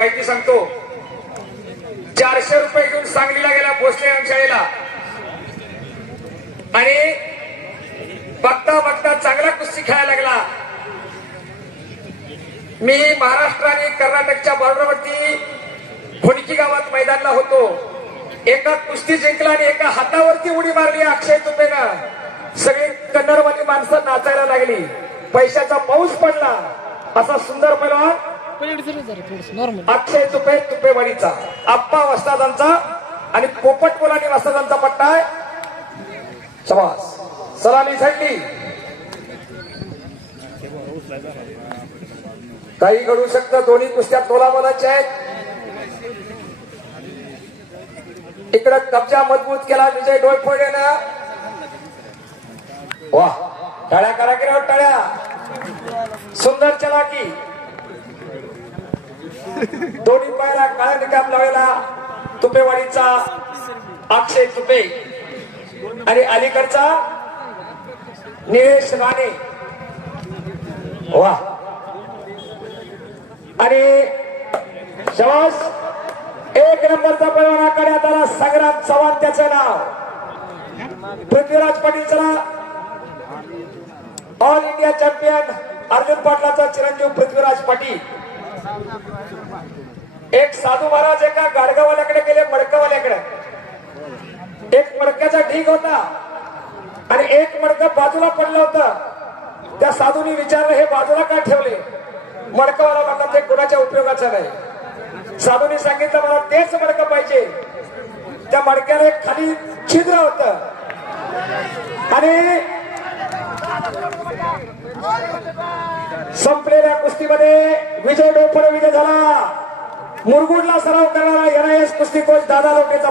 माहिती सांगतो. 400 रुपये घेऊन सांगलीला गेला भोसले शाळेला आणि बघता बघता चांगला कुस्ती खेळायला लागला. मी महाराष्ट्र आणि कर्नाटकच्या बॉर्डरवरती खोडकी गावात मैदानला होतो. एका कुस्ती जिंकला आणि एका हातावरती उडी मारली अक्षय तुपेनं. सगळी कन्नडवाली माणसं नाचायला लागली. पैशाचा पाऊस पडला. असा सुंदर पैलवान अक्षय तुपे तुपेवाडीचा आप्पा वस्तादांचा आणि पोपट मुलांनी वस्तादांचा पट्टा आहे. शाबास सलामी झडली. काही घडू शकतं. दोन्ही कुस्त्या तोलामोलाच्या आहेत. इकडे कब्जा मजबूत केला विजय डोळफोडेनं. वा टाळ्या करा की टाळ्या. सुंदर चलाकी. दोन्ही पायाला काळा निकाम लावलेला तुपेवाडीचा अक्षय तुपे आणि अलीकडचा निलेश राणे. वा आणि शबास. एक नंबरचा पैलवान आखाड्यात आला संग्राम चव्हाण. त्याचं नाव पृथ्वीराज पाटील. चला ऑल इंडिया चॅम्पियन अर्जुन पाटलाचा चिरंजीव पृथ्वीराज पाटील. एक साधू महाराज एका गाडगावाल्याकडे गेले मडकवाल्याकडे. एक मडक्याचा ढीग होता आणि एक मडकं बाजूला पडलं होतं. त्या साधूंनी विचारलं हे बाजूला का ठेवले. मडकवाला म्हणतात ते कोणाच्या उपयोगाचं नाही. साधूंनी सांगितलं मला तेच मडकं पाहिजे. त्या मडक्याला एक खाली छिद्र होत आणि संपलेल्या कुस्तीमध्ये विजय डोपळे विजय झाला. मुरगुडला सराव करणारा NIS कुस्ती कोच दादा लोकेचा